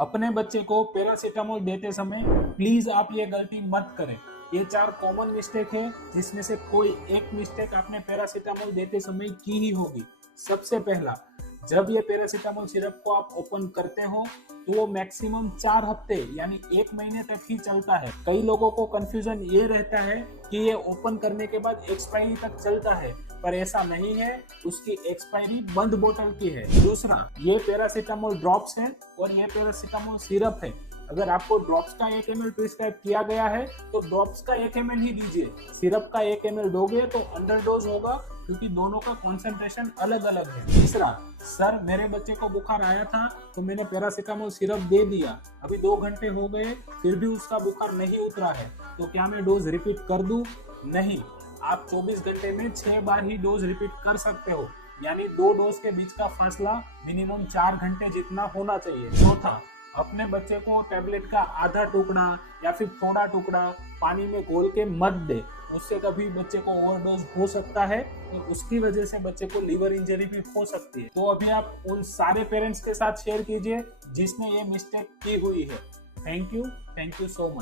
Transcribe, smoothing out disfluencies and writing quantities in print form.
अपने बच्चे को पैरासीटामोल देते समय प्लीज आप ये गलती मत करें। ये 4 कॉमन मिस्टेक है जिसमें से कोई एक मिस्टेक आपने पैरासीटामोल देते समय की ही होगी। सबसे पहला, जब ये पैरासीटामोल सिरप को आप ओपन करते हो तो वो मैक्सिमम 4 हफ्ते यानी 1 महीने तक ही चलता है। कई लोगों को कंफ्यूजन ये रहता है कि ये ओपन करने के बाद एक्सपायरी तक चलता है, पर ऐसा नहीं है। उसकी एक्सपायरी बंद बोतल की है। दूसरा, ये पैरासीटामोल ड्रॉप्स है और ये पैरासीटामोल सिरप है। अगर आपको ड्रॉप्स का 1 ml प्रिस्क्राइब किया गया है तो ड्रॉप्स का 1 ml ही दीजिए। सिरप का 1 ml दोगे तो अंडरडोज होगा, क्योंकि दोनों का कॉन्सेंट्रेशन अलग अलग है। तीसरा, सर मेरे बच्चे को बुखार आया था तो मैंने पैरासीटामोल सिरप दे दिया, अभी 2 घंटे हो गए फिर भी उसका बुखार नहीं उतरा है, तो क्या मैं डोज रिपीट कर दूं? नहीं, आप 24 घंटे में 6 बार ही डोज रिपीट कर सकते हो, यानी 2 डोज के बीच का फासला मिनिमम 4 घंटे जितना होना चाहिए। चौथा, अपने बच्चे को टैबलेट का आधा टुकड़ा या फिर थोड़ा टुकड़ा पानी में घोल के मत दे। उससे कभी बच्चे को ओवरडोज हो सकता है, तो उसकी वजह से बच्चे को लीवर इंजरी भी हो सकती है। तो अभी आप उन सारे पेरेंट्स के साथ शेयर कीजिए जिसने ये मिस्टेक की हुई है। Thank you so much.